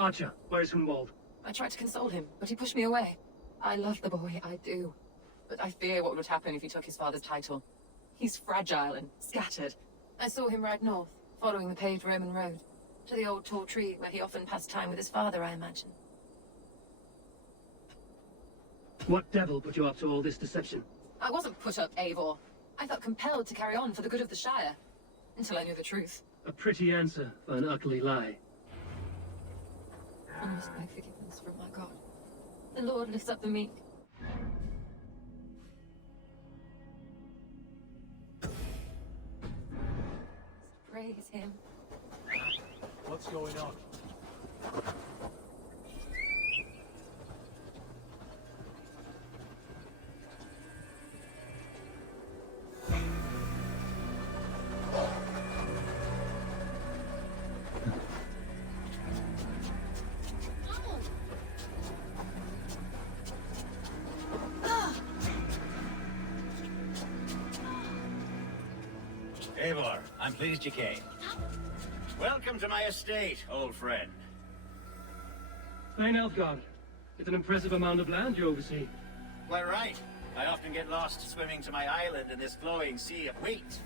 Archer, where is Hunwald? I tried to console him, but he pushed me away. I love the boy, I do. But I fear what would happen if he took his father's title. He's fragile and scattered. I saw him ride north, following the paved Roman road. To the old tall tree where he often passed time with his father, I imagine. What devil put you up to all this deception? I wasn't put up, Eivor. I felt compelled to carry on for the good of the Shire. Until I knew the truth. A pretty answer for an ugly lie. I must beg forgiveness from my God. The Lord lifts up the meek. Praise him. What's going on? Eivor, I'm pleased you came. Welcome to my estate, old friend. Plain Elfgard. It's an impressive amount of land you oversee. Quite right. I often get lost swimming to my island in this flowing sea of wheat.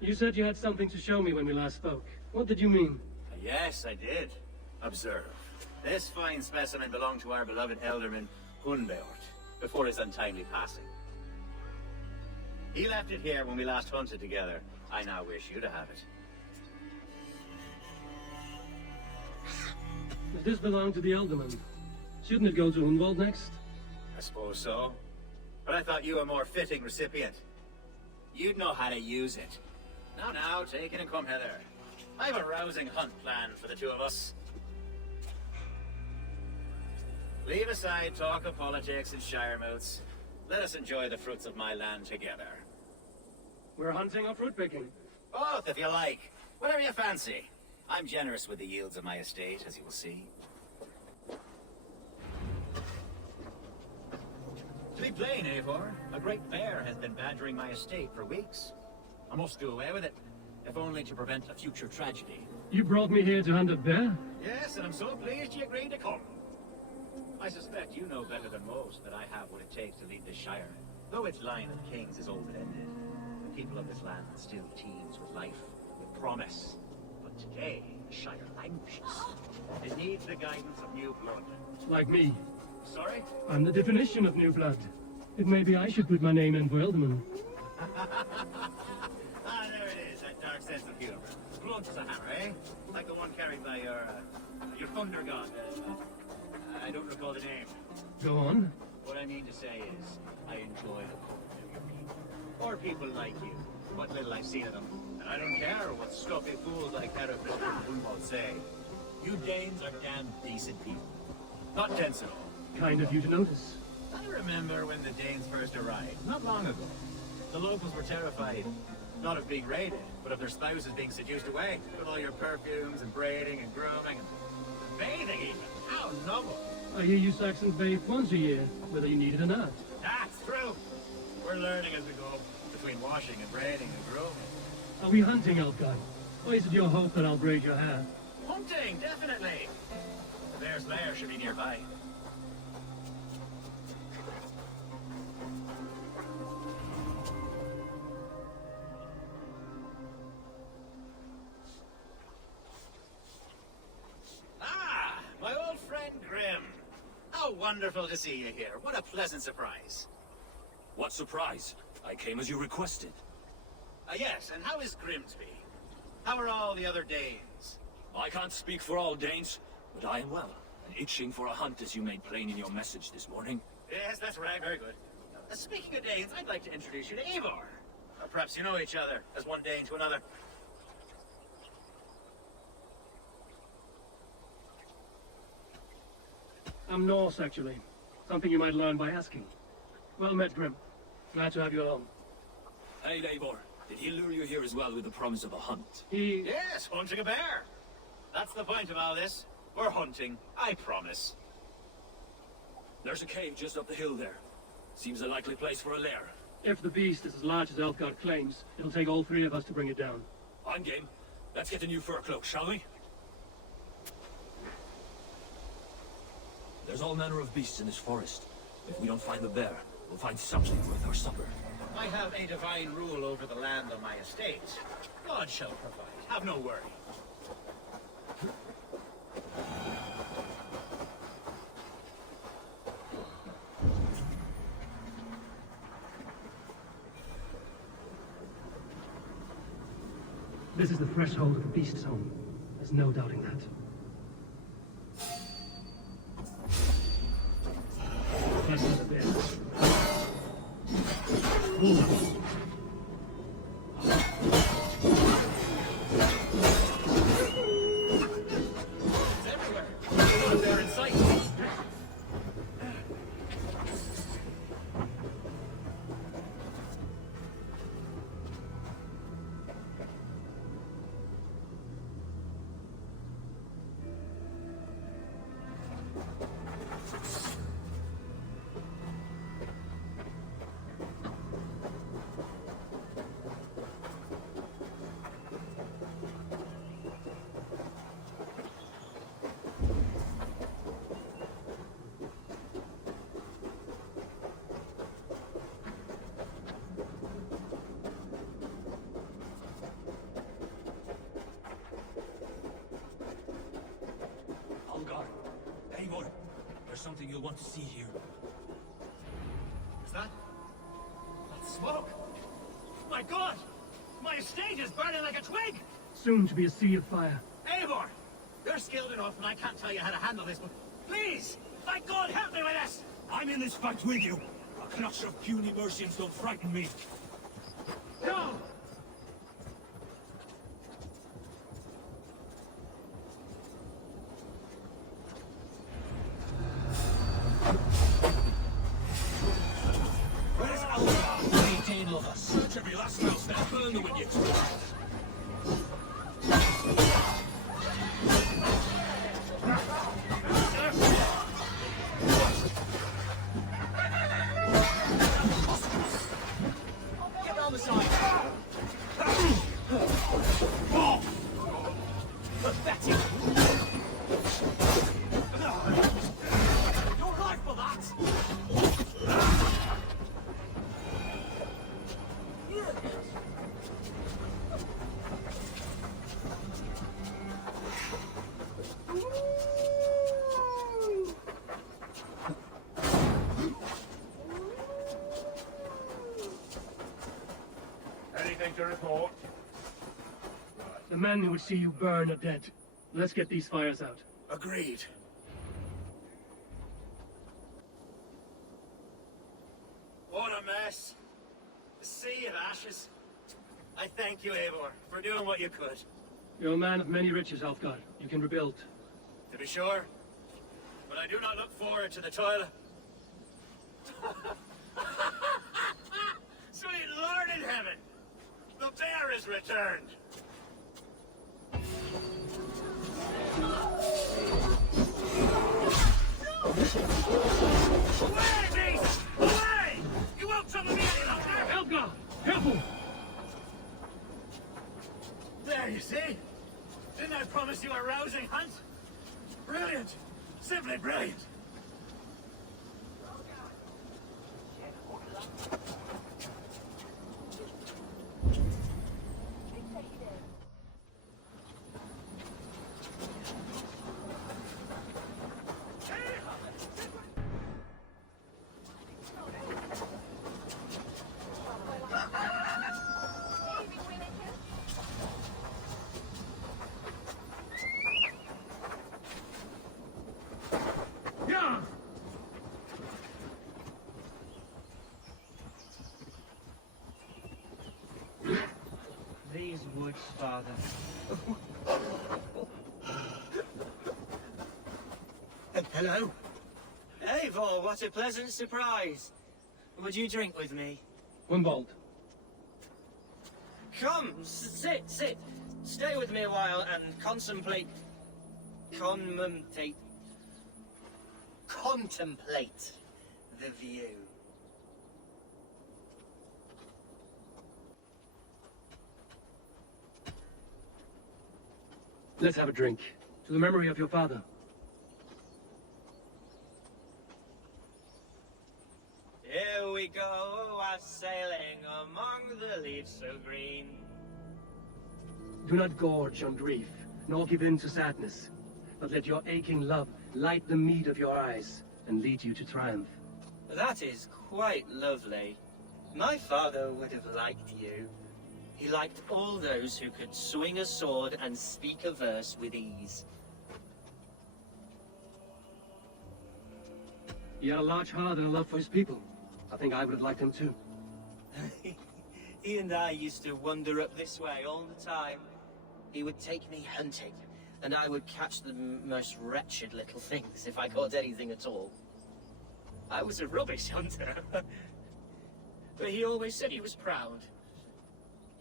You said you had something to show me when we last spoke. What did you mean? Yes, I did. Observe. This fine specimen belonged to our beloved elderman, Hunbeort, before his untimely passing. He left it here when we last hunted together. I now wish you to have it. If this belonged to the Elderman, shouldn't it go to Hunwald next? I suppose so. But I thought you a more fitting recipient. You'd know how to use it. Now, take it and come hither. I have a rousing hunt planned for the two of us. Leave aside talk of politics and shire moots. Let us enjoy the fruits of my land together. We're hunting or fruit picking? Both, if you like. Whatever you fancy. I'm generous with the yields of my estate, as you will see. To be plain, Eivor, a great bear has been badgering my estate for weeks. I must do away with it, if only to prevent a future tragedy. You brought me here to hunt a bear? Yes, and I'm so pleased you agreed to come. I suspect you know better than most that I have what it takes to lead this shire. Though its line of kings is open-ended, the people of this land still teems with life, with promise. But today, the shire languishes. It needs the guidance of new blood. Like me. Sorry? I'm the definition of new blood. It may be I should put my name in for Elderman. Ah, there it is, that dark sense of humor. Blunt as a hammer, eh? Like the one carried by your thunder god. I don't recall the name. Go on. What I mean to say is, I enjoy the company of your people. Or people like you. What little I've seen of them. And I don't care what stuffy fools like that of Hunwald say. You Danes are damn decent people. Not tense at all. Kind of you to notice. I remember when the Danes first arrived, not long ago. The locals were terrified, not of being raided, but of their spouses being seduced away, with all your perfumes and braiding and grooming and bathing even. How novel. I hear you Saxons bathe once a year, whether you need it or not. That's true. We're learning as we go, between washing and braiding and grooming. Are we hunting, Elfgard? Or is it your hope that I'll braid your hair? Hunting, definitely. The bear's lair should be nearby. Ah, my old friend Grim. How wonderful to see you here. What a pleasant surprise. What surprise? I came as you requested. Yes, and how is Grimsby? How are all the other Danes? I can't speak for all Danes, but I am well, and itching for a hunt as you made plain in your message this morning. Yes, that's right, very good. Speaking of Danes, I'd like to introduce you to Eivor. Perhaps you know each other, as one Dane to another. I'm Norse, actually. Something you might learn by asking. Well met, Grim. Glad to have you along. Hey, Eivor. Did he lure you here as well with the promise of a hunt? Yes, hunting a bear. That's the point of all this. We're hunting, I promise. There's a cave just up the hill there. Seems a likely place for a lair. If the beast is as large as Elfgard claims, it'll take all three of us to bring it down. I'm game. Let's get a new fur cloak, shall we? There's all manner of beasts in this forest. If we don't find the bear, we'll find something worth our supper. I have a divine rule over the land on my estate. God shall provide. Have no worry. This is the threshold of the beast's home. There's no doubting that. That's not a bear. Wolves. It's everywhere. Not a bear in sight. Algar, Eivor, there's something you'll want to see here. Is that smoke? My God! My estate is burning like a twig! Soon to be a sea of fire. Eivor! You're skilled enough and I can't tell you how to handle this, but please! My God, help me with this! I'm in this fight with you. A clutch of puny Mercians don't frighten me. No! Where's Algar? Maintain of us. Search every last house, then burn the windows. Get down the side! Pathetic! Your life for that! Anything to report? The men who would see you burn are dead. Let's get these fires out. Agreed. What a mess. A sea of ashes. I thank you, Eivor, for doing what you could. You're a man of many riches, Alfgard. You can rebuild. To be sure. But I do not look forward to the toil. Sweet Lord in heaven! The bear is returned! Away, beast! Away! You won't trouble me any longer! Alfgard! Careful! There, you see? Didn't I promise you a rousing hunt? Brilliant! Simply brilliant! Yeah! These woods, Father. Hello? Eivor, what a pleasant surprise. Would you drink with me? Wimbald. Come, sit. Stay with me a while and contemplate the view. Let's have a drink. To the memory of your father. Here we go, a sailing among the leaves so green. Do not gorge on grief, nor give in to sadness, but let your aching love light the mead of your eyes and lead you to triumph. That is quite lovely. My father would have liked you. He liked all those who could swing a sword and speak a verse with ease. He had a large heart and a love for his people. I think I would have liked him too. He and I used to wander up this way all the time. He would take me hunting, and I would catch the most wretched little things if I caught anything at all. I was a rubbish hunter. But he always said he was proud.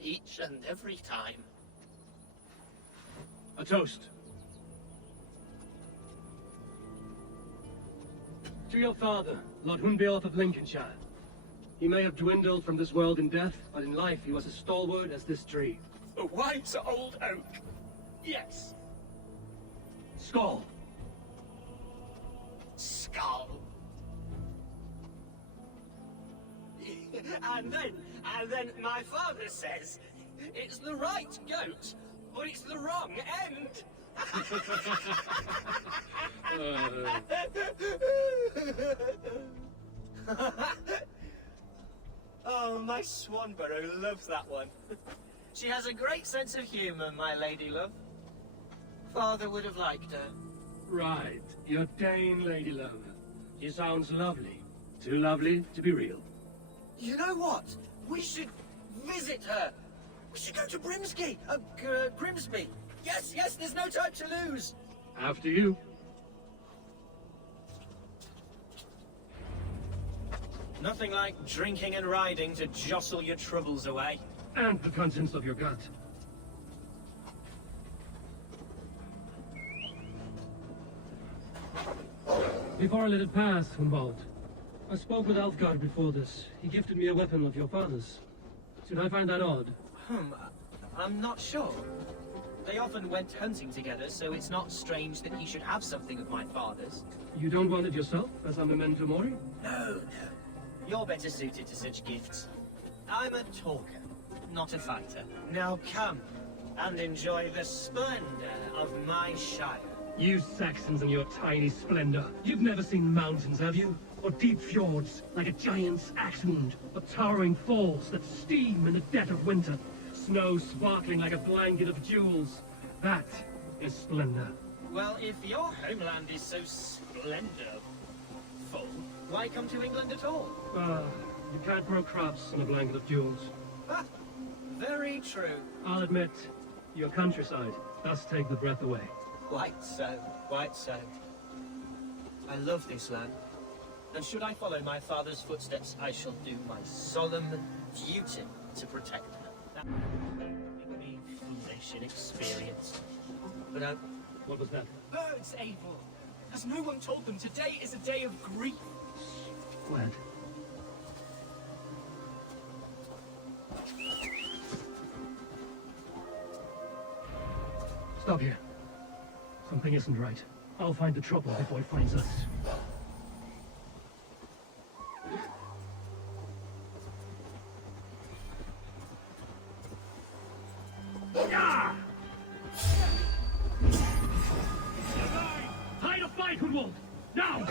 Each and every time. A toast. To your father, Lord Hunbeorth of Lincolnshire. He may have dwindled from this world in death, but in life he was as stalwart as this tree. A wise old oak. Yes. Skull. Skull. and then my father says, it's the right goat, but it's the wrong end. Oh, my Swanborough loves that one. She has a great sense of humor, my lady love. Father would have liked her. Right, your Dane lady love. She sounds lovely. Too lovely to be real. You know what? We should visit her. We should go to Grimsby. Yes, there's no time to lose. After you. Nothing like drinking and riding to jostle your troubles away. And the contents of your gut. Before I let it pass, Humboldt, I spoke with Alfgard before this. He gifted me a weapon of your father's. Should I find that odd? I'm not sure. They often went hunting together, so it's not strange that he should have something of my father's. You don't want it yourself, as a memento mori? No. You're better suited to such gifts. I'm a talker, not a fighter. Now come, and enjoy the splendor of my shire. You Saxons and your tiny splendor. You've never seen mountains, have you? Or deep fjords, like a giant's axe wound. Or towering falls that steam in the dead of winter. Snow sparkling like a blanket of jewels. That is splendor. Well, if your homeland is so splendorful, why come to England at all? You can't grow crops on a blanket of jewels. Ah, very true. I'll admit, your countryside does take the breath away. Quite so, quite so. I love this land, and should I follow my father's footsteps, I shall do my solemn duty to protect her. That would be foolish and inexperienced. But What was that? birds, Abel! Has no one told them today is a day of grief? Glad. Stop here. Something isn't right. I'll find the trouble before it finds us. Hide a fight, Hoodwolf! Now!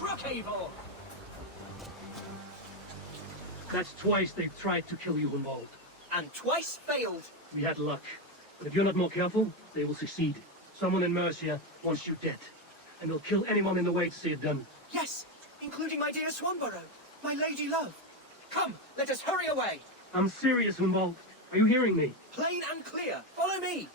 struck Eivor! That's twice they've tried to kill you, Hunwald. And twice failed. We had luck. But if you're not more careful, they will succeed. Someone in Mercia wants you dead. And they'll kill anyone in the way to see it done. Yes, including my dear Swanborough, my lady love. Come, let us hurry away. I'm serious, Hunwald. Are you hearing me? Plain and clear. Follow me.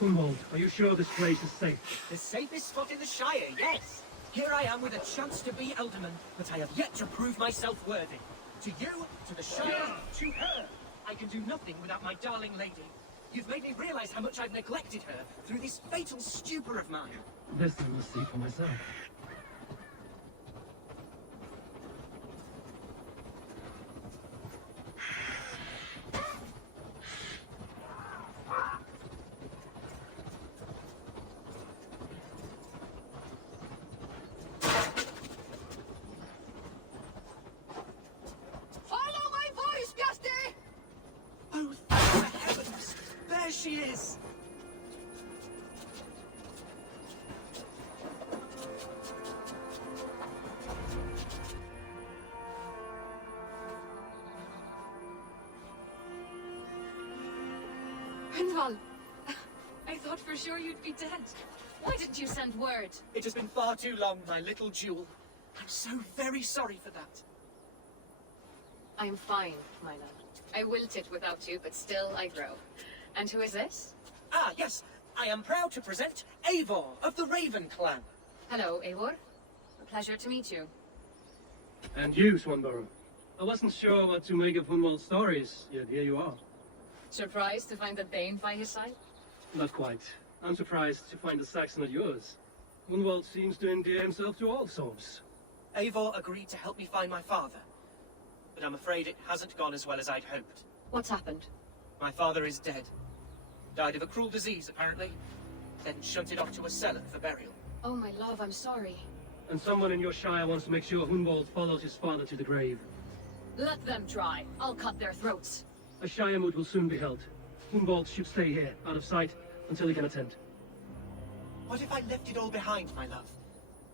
Hunwald, are you sure this place is safe? The safest spot in the Shire, yes. Here I am with a chance to be Elderman, but I have yet to prove myself worthy. To you, to the Shire, to her. I can do nothing without my darling lady. You've made me realize how much I've neglected her through this fatal stupor of mine. This I must see for myself. Follow my voice, Gusty! Oh, thank the heavens! There she is! Hunwald, I thought for sure you'd be dead. Why didn't you send word? It has been far too long, my little jewel. I'm so very sorry for that. I am fine, my love. I wilted without you, but still I grow. And who is this? Ah, yes. I am proud to present Eivor of the Raven clan. Hello, Eivor. A pleasure to meet you. And you, Swanborough. I wasn't sure what to make of Hunwald's stories, yet here you are. Surprised to find the Bane by his side? Not quite. I'm surprised to find a Saxon at yours. Hunwald seems to endear himself to all sorts. Eivor agreed to help me find my father. But I'm afraid it hasn't gone as well as I'd hoped. What's happened? My father is dead. Died of a cruel disease, apparently. Then shunted off to a cellar for burial. Oh, my love, I'm sorry. And someone in your shire wants to make sure Hunwald follows his father to the grave. Let them try. I'll cut their throats. A shire moot will soon be held. Hunwald should stay here, out of sight, until he can attend. What if I left it all behind, my love?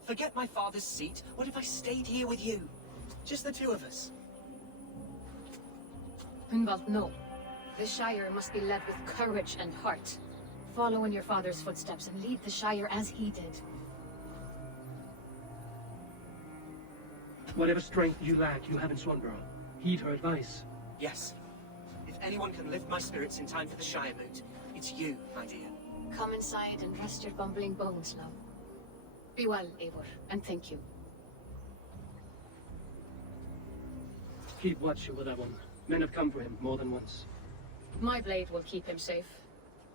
Forget my father's seat. What if I stayed here with you? Just the two of us. Hunwald, no. The Shire must be led with courage and heart. Follow in your father's footsteps and lead the Shire as he did. Whatever strength you lack, you have in Swanborough. Heed her advice. Yes. If anyone can lift my spirits in time for the Shire moot, it's you, my dear. Come inside and rest your bumbling bones, love. Be well, Eivor, and thank you. Keep watch over that one. Men have come for him more than once. My blade will keep him safe.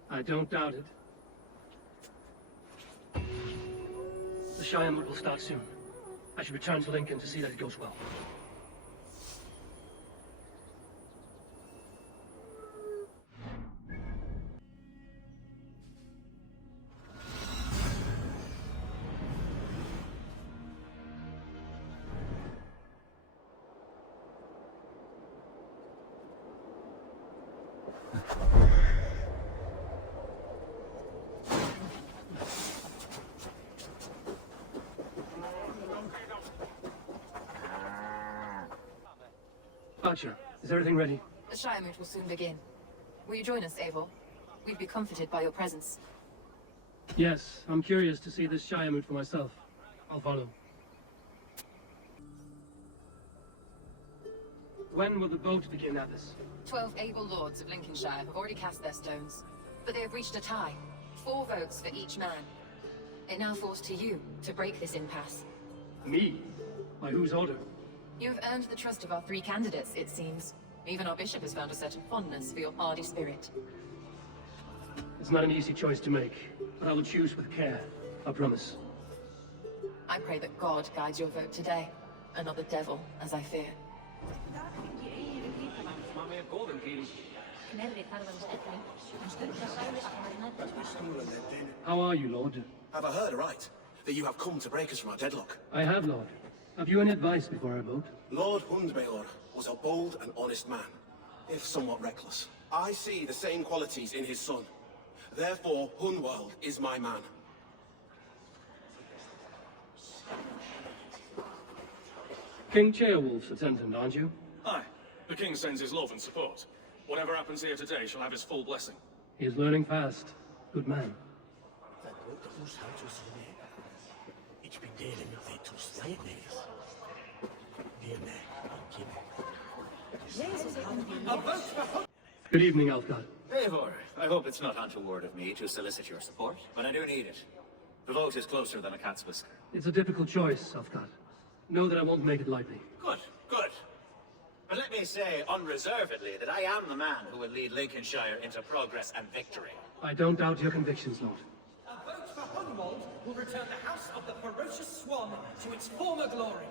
I don't doubt it. The Shire moot will start soon. I should return to Lincoln to see that it goes well. Archer, is everything ready? The Shire moot will soon begin. Will you join us, Eivor? We'd be comforted by your presence. Yes, I'm curious to see this Shire moot for myself. I'll follow. When will the vote begin, Abbess? 12 able lords of Lincolnshire have already cast their stones, but they have reached a tie. 4 votes for each man. It now falls to you to break this impasse. Me? By whose order? You have earned the trust of our 3 candidates, it seems. Even our bishop has found a certain fondness for your hardy spirit. It's not an easy choice to make, but I will choose with care. I promise. I pray that God guides your vote today, and not the devil, as I fear. How are you, Lord? Have I heard aright that you have come to break us from our deadlock? I have, Lord. Have you any advice before I vote? Lord Hundbaelor was a bold and honest man, if somewhat reckless. I see the same qualities in his son. Therefore, Hunwald is my man. King Ceolwulf's attendant, aren't you? Aye. The king sends his love and support. Whatever happens here today shall have his full blessing. He is learning fast. Good man. Good evening, Alfgard. Eivor, I hope it's not untoward of me to solicit your support, but I do need it. The vote is closer than a cat's whisker. It's a difficult choice, Alfgard. Know that I won't make it lightly. Good, good. But let me say unreservedly that I am the man who will lead Lincolnshire into progress and victory. I don't doubt your convictions, Lord. A vote for Hunwald will return the House of the Ferocious Swan to its former glory.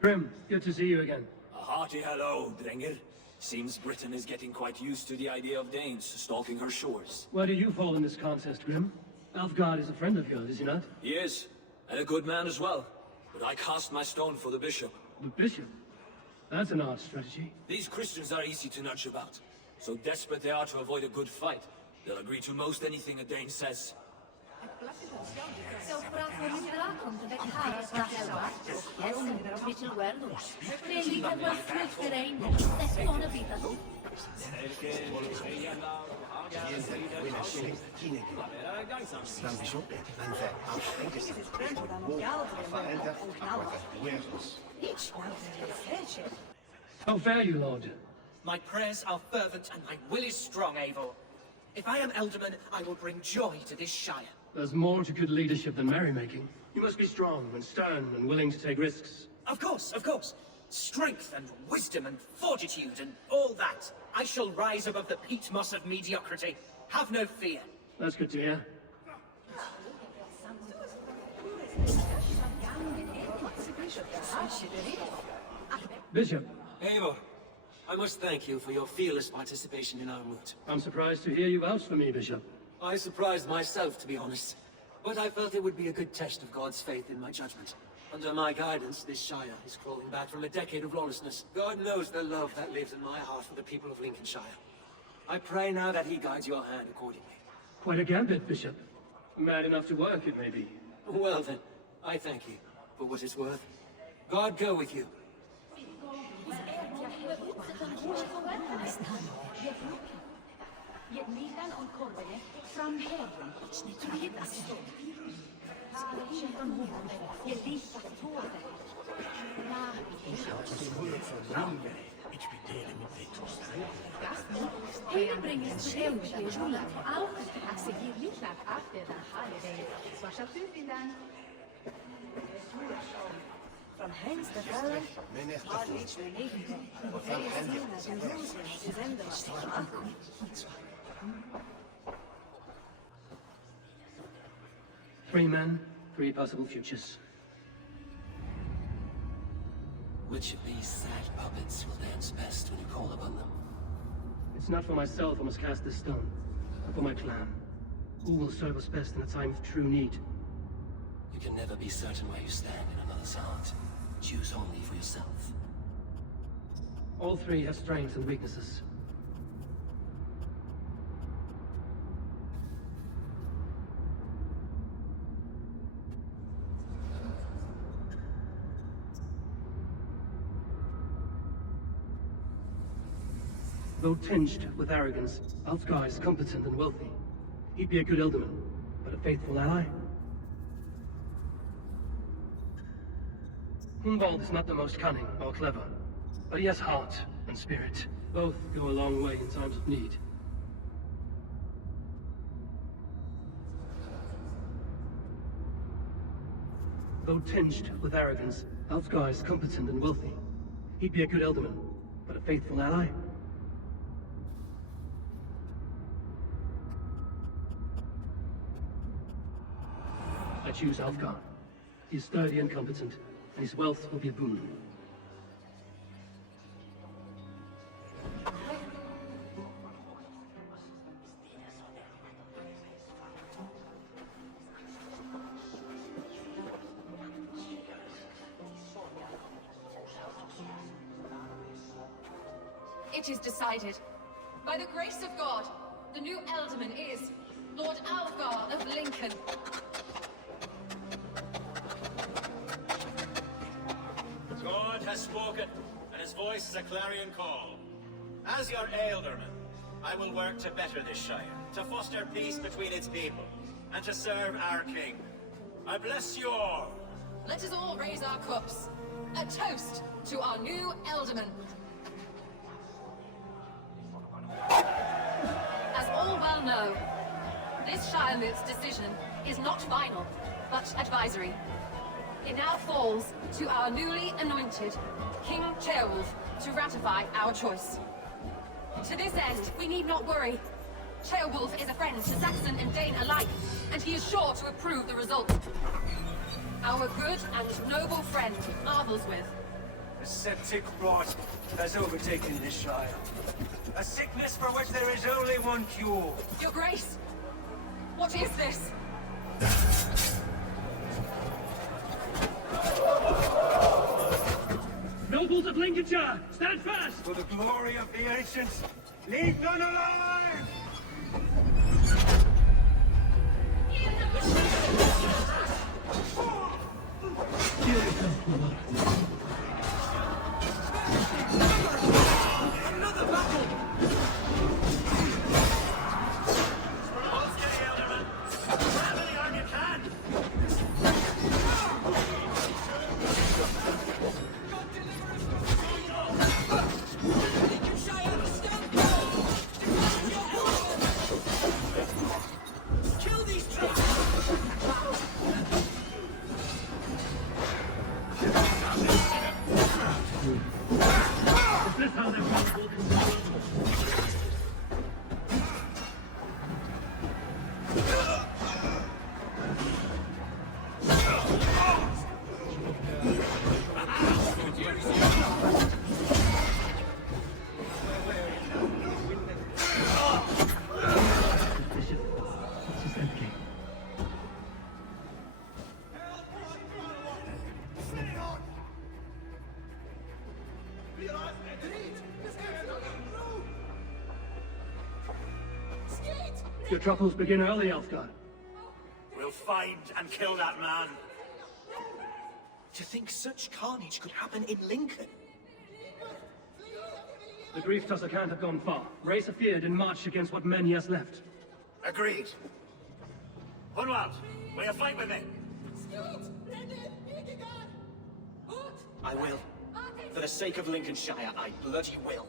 Grim, good to see you again. A hearty hello, Drengr. Seems Britain is getting quite used to the idea of Danes stalking her shores. Where do you fall in this contest, Grim? Alfgard is a friend of yours, is he not? He is, and a good man as well. But I cast my stone for the bishop. The bishop? That's an odd strategy. These Christians are easy to nudge about. So desperate they are to avoid a good fight, they'll agree to most anything a Dane says. How fare you, Lord? My prayers are fervent and my will is strong, Eivor. If I am Elderman, I will bring joy to this Shire. There's more to good leadership than merrymaking. You must be strong and stern and willing to take risks. Of course, of course. Strength and wisdom and fortitude and all that. I shall rise above the peat moss of mediocrity. Have no fear. That's good to hear. Bishop, Eivor, I must thank you for your fearless participation in our moot. I'm surprised to hear you vouch for me, Bishop. I surprised myself, to be honest. But I felt it would be a good test of God's faith in my judgment. Under my guidance, this Shire is crawling back from a decade of lawlessness. God knows the love that lives in my heart for the people of Lincolnshire. I pray now that he guides your hand accordingly. Quite a gambit, Bishop. Mad enough to work, it may be. Well then, I thank you for what it's worth. God go with you. From hence the fella, hard reach the navy, Three men, three possible futures. Which of these sad puppets will dance best when you call upon them? It's not for myself I must cast this stone, but for my clan. Who will serve us best in a time of true need? You can never be certain where you stand in another's heart. Choose only for yourself. All three have strengths and weaknesses. Though tinged with arrogance, Alfgar is competent and wealthy. He'd be a good Elderman, but a faithful ally. Hunwald is not the most cunning or clever, but he has heart and spirit. Both go a long way in times of need. Though tinged with arrogance, Alfgar is competent and wealthy. He'd be a good Elderman, but a faithful ally. I choose Alfgar. He is sturdy and competent, and his wealth will be a boon. It is decided. By the grace of God, the new Elderman is Lord Salve of Lincoln. God has spoken, and his voice is a clarion call. As your Ealdorman, I will work to better this Shire, to foster peace between its people, and to serve our king. I bless you all. Let us all raise our cups. A toast to our new Elderman. As all well know, this Shire Moot's decision is not final, but advisory. It now falls to our newly anointed King Ceolwulf to ratify our choice. To this end, we need not worry. Ceolwulf is a friend to Saxon and Dane alike, and he is sure to approve the result. Our good and noble friend marvels with. A septic rot has overtaken this Shire. A sickness for which there is only one cure. Your Grace, what is this? Nobles of Lincolnshire, stand fast! For the glory of the ancients, leave none alive! Feel yourself, Mother. Another battle! Hold steady, Elderman. Grab any arm you can. Kill these traitors! Is this how their power will continue? Your troubles begin early, Elfgar. We'll find and kill that man. To think such carnage could happen in Lincoln. The grief tosser can't have gone far. Race feared and marched against what men he has left. Agreed. Hunwald, will you fight with me? I will. For the sake of Lincolnshire, I bloody will.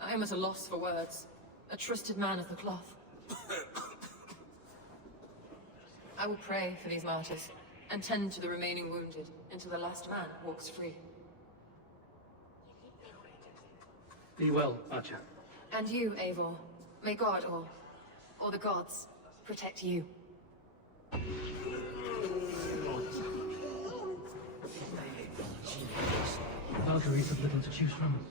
I am at a loss for words. A trusted man of the cloth. I will pray for these martyrs, and tend to the remaining wounded until the last man walks free. Be well, Archer. And you, Eivor. May God, or the gods, protect you. Valkyries have little to choose from.